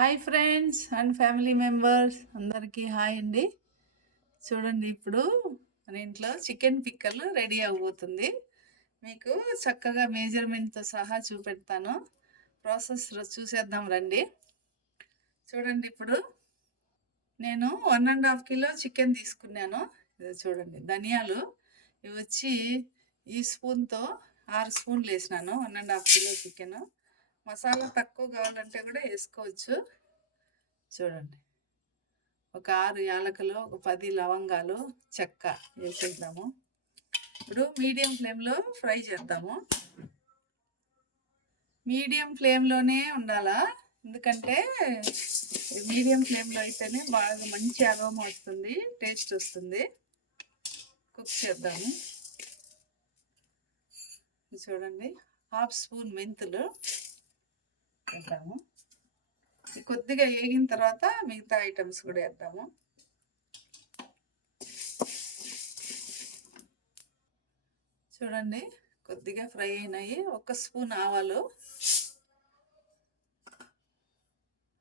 Hi friends and family members అందరికీ hi అండి. చూడండి, ఇప్పుడు మన ఇంట్లో చికెన్ పిక్కలు రెడీ అవబోతుంది. మీకు చక్కగా మెజర్మెంట్తో సహా చూపెడతాను. ప్రాసెస్ చూసేద్దాం రండి. చూడండి, ఇప్పుడు నేను 1.5 కిలో చికెన్ తీసుకున్నాను. ఇది చూడండి, ధనియాలు ఇవి వచ్చి ఈ స్పూన్తో 6 స్పూన్లు వేసినాను. 1.5 కిలో చికెన్. మసాలా తక్కువ కావాలంటే కూడా వేసుకోవచ్చు. చూడండి, ఒక 6 యాలకులు, ఒక 10 లవంగాలు, చెక్క వేసేద్దాము. ఇప్పుడు మీడియం ఫ్లేమ్లో ఫ్రై చేద్దాము. మీడియం ఫ్లేమ్లోనే ఉండాలా, ఎందుకంటే మీడియం ఫ్లేమ్లో అయితేనే బాగా మంచి అరోమా వస్తుంది, టేస్ట్ వస్తుంది. కుక్ చేద్దాము. చూడండి, 1/2 స్పూన్ మెంతులు వేద్దాము. కొద్దిగా వేగిన తర్వాత మిగతా ఐటమ్స్ కూడా వేద్దాము. చూడండి, కొద్దిగా ఫ్రై అయినాయి. 1 స్పూన్ ఆవాలు,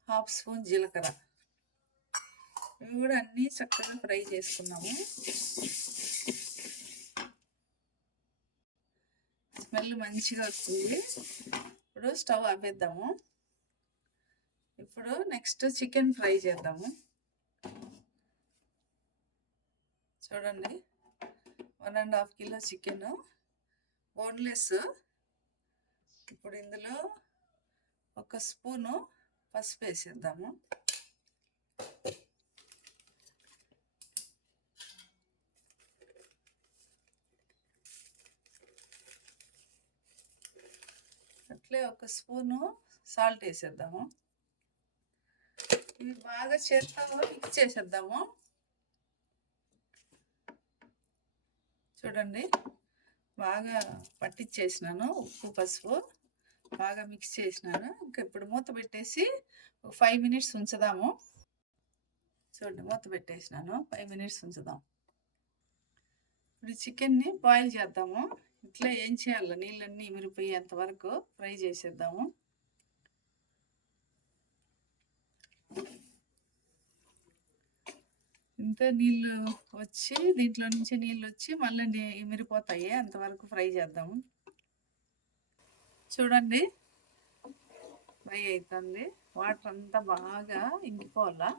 1/2 స్పూన్ జీలకర్ర, ఇవి కూడా అన్నీ చక్కగా ఫ్రై చేసుకున్నాము. స్మెల్ మంచిగా వస్తుంది. ఇప్పుడు స్టవ్ ఆపేద్దాము. ఇప్పుడు నెక్స్ట్ చికెన్ ఫ్రై చేద్దాము. చూడండి, 1.5 కిలో చికెన్ బోన్లెస్. ఇప్పుడు ఇందులో 1 స్పూను పసుపు వేసేద్దాము. అట్లే 1 స్పూను సాల్ట్ వేసేద్దాము. ఇవి బాగా చేత్తో మిక్స్ చేసేద్దాము. చూడండి, బాగా పట్టించేసినాను. ఉప్పు పసుపు బాగా మిక్స్ చేసినాను. ఇంకా ఇప్పుడు మూత పెట్టేసి 5 మినిట్స్ ఉంచుదాము. చూడండి, మూత పెట్టేసినాను. 5 మినిట్స్ ఉంచుదాం. ఇప్పుడు చికెన్ని బాయిల్ చేద్దాము. ఇట్లా ఏం చేయాలి, నీళ్ళన్నీ ఇమిరిపోయేంత వరకు ఫ్రై చేసేద్దాము. ఇంత నీళ్ళు వచ్చి, దీంట్లో నుంచి నీళ్ళు వచ్చి మళ్ళీ ఇమిరిపోతాయి, అంతవరకు ఫ్రై చేద్దాము. చూడండి, ఫ్రై అవుతుంది. వాటర్ అంతా బాగా ఇంకిపోవాలా.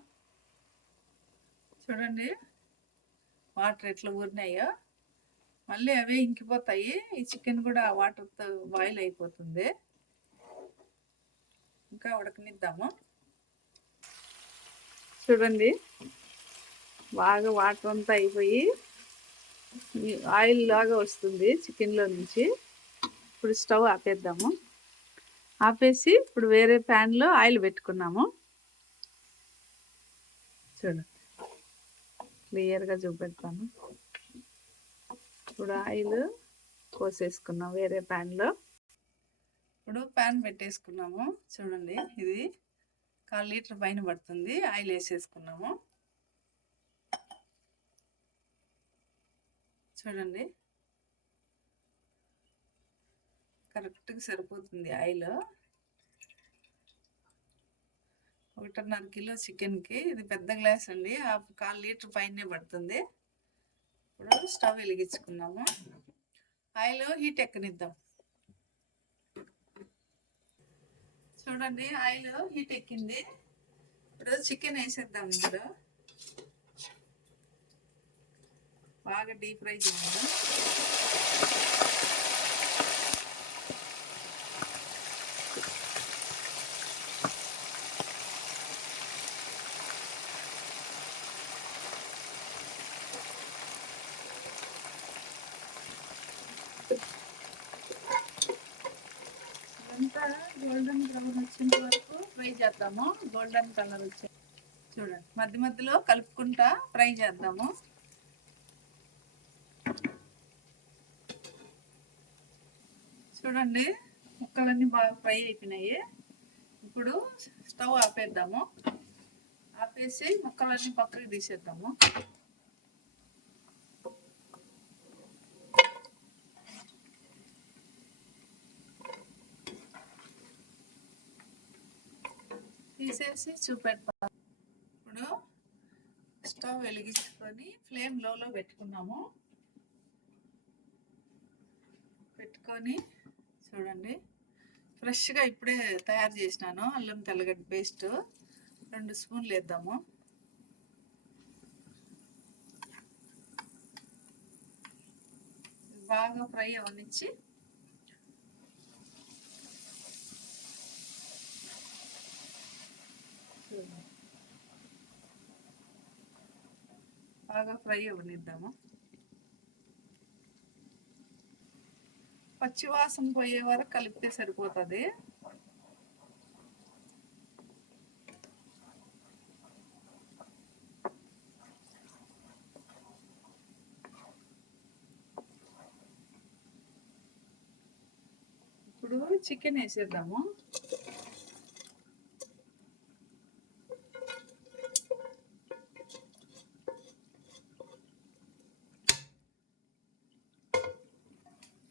చూడండి, వాటర్ ఎట్లా ఊరినాయో మళ్ళీ అవే ఇంకిపోతాయి. ఈ చికెన్ కూడా వాటర్తో బాయిల్ అయిపోతుంది. ఇంకా ఉడకనిద్దాము. చూడండి, బాగా వాటర్ అంతా అయిపోయి ఆయిల్ లాగా వస్తుంది చికెన్లో నుంచి. ఇప్పుడు స్టవ్ ఆపేద్దాము. ఆపేసి ఇప్పుడు వేరే ప్యాన్లో ఆయిల్ పెట్టుకున్నాము. చూడండి, క్లియర్గా చూపెడతాను. ఇప్పుడు ఆయిల్ పోసేసుకున్నాం వేరే ప్యాన్లో. ఇప్పుడు ప్యాన్ పెట్టేసుకున్నాము. చూడండి, ఇది 1/4 లీటర్ పైన పడుతుంది. ఆయిల్ వేసేసుకున్నాము. చూడండి, కరెక్ట్గా సరిపోతుంది ఆయిల్. 1.5 కిలో చికెన్కి ఇది పెద్ద గ్లాస్ అండి. 1/4 లీటర్ పైనే పడుతుంది. ఇప్పుడు స్టవ్ వెలిగించుకున్నాము. ఆయిల్ హీట్ ఎక్కనిద్దాం. చూడండి, ఆయిల్ హీట్ ఎక్కింది. ఇప్పుడు చికెన్ వేసేద్దాం. ఇందులో బాగా డీప్ ఫ్రై చేద్దాం. ఇదంతా గోల్డెన్ బ్రౌన్ వచ్చేంత వరకు ఫ్రై చేద్దాము. గోల్డెన్ కలర్ వచ్చే చూడండి, మధ్య మధ్యలో కలుపుకుంటా ఫ్రై చేద్దాము. చూడండి, ముక్కలన్నీ బాగా ఫ్రై అయిపోయినాయి. ఇప్పుడు స్టవ్ ఆపేద్దాము. ఆపేసి ముక్కలన్నీ పక్కకి తీసేద్దాము. తీసేసి చూపెడతాను. ఇప్పుడు స్టవ్ వెలిగించుకొని ఫ్లేమ్ లోలో పెట్టుకొని చూడండి, ఫ్రెష్గా ఇప్పుడే తయారు చేసినాను అల్లం తెల్లగడ్డ పేస్ట్ 2 స్పూన్లు వేద్దాము. బాగా ఫ్రై అవనిచ్చి బాగా ఫ్రై అవనిద్దాము. పచ్చివాసన పోయే వరకు కలిపితే సరిపోతుంది. ఇప్పుడు చికెన్ వేసేద్దాము.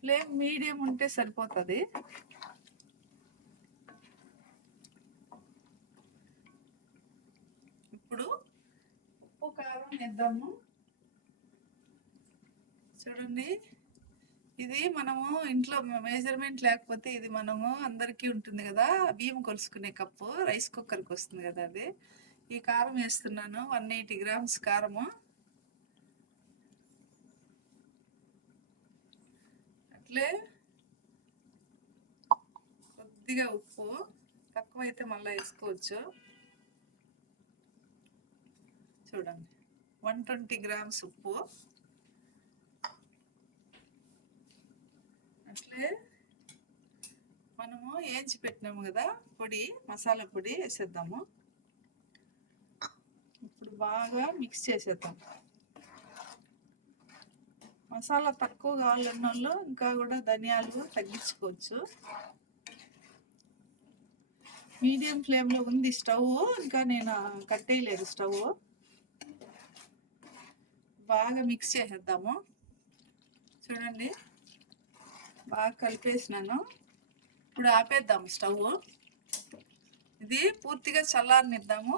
ఫ్లేమ్ మీడియం ఉంటే సరిపోతుంది. ఇప్పుడు ఉప్పు కారం వేద్దాము. చూడండి, ఇది మనము ఇంట్లో మెజర్మెంట్ లేకపోతే ఇది మనము అందరికీ ఉంటుంది కదా, బియ్యం కొలుసుకునే కప్పు రైస్ కుక్కర్కి వస్తుంది కదా, అది ఈ కారం వేస్తున్నాను. 180 గ్రామ్స్ కారము. అట్లే కొద్దిగా ఉప్పు, తక్కువైతే మళ్ళీ వేసుకోవచ్చు. చూడండి, 120 గ్రామ్స్ ఉప్పు. అట్లే మనము వేయించి పెట్టినాము కదా పొడి, మసాలా పొడి వేసేద్దాము. ఇప్పుడు బాగా మిక్స్ చేసేద్దాం. మసాలా తక్కువ కావాలన్న వాళ్ళు ఇంకా కూడా ధనియాలు తగ్గించుకోవచ్చు. మీడియం ఫ్లేమ్లో ఉంది స్టవ్, ఇంకా నేను కట్టేయలేదు స్టవ్. బాగా మిక్స్ చేసేద్దాము. చూడండి, బాగా కలిపేసినాను. ఇప్పుడు ఆపేద్దాము స్టవ్. ఇది పూర్తిగా చల్లారనిద్దాము.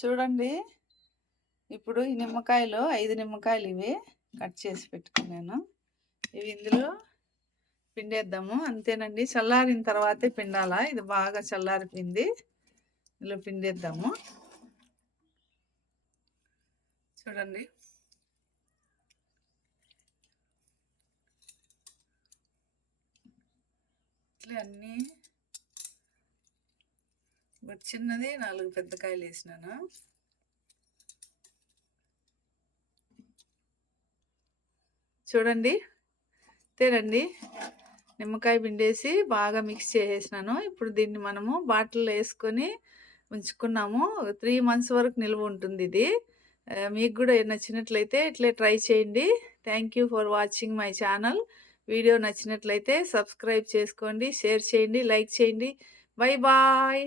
చూడండి, ఇప్పుడు ఈ నిమ్మకాయలు 5 నిమ్మకాయలు ఇవి కట్ చేసి పెట్టుకున్నాను. ఇవి ఇందులో పిండేద్దాము. అంతేనండి, చల్లారిన తర్వాతే పిండాలా. ఇది బాగా చల్లారిపోయింది. ఇందులో పిండేద్దాము. చూడండి, ఇట్లా అన్నీ చిన్నది 4 పెద్ద కాయలు వేసినాను. చూడండి, అంతేనండి, నిమ్మకాయ పిండేసి బాగా మిక్స్ చేసేసినాను. ఇప్పుడు దీన్ని మనము బాటిల్లో వేసుకొని ఉంచుకున్నాము. 3 months వరకు నిల్వ ఉంటుంది ఇది. మీకు కూడా నచ్చినట్లయితే ఇట్లే ట్రై చేయండి. Thank you for watching my channel. Video నచ్చినట్లయితే సబ్స్క్రైబ్ చేసుకోండి, షేర్ చేయండి, లైక్ చేయండి. Bye bye.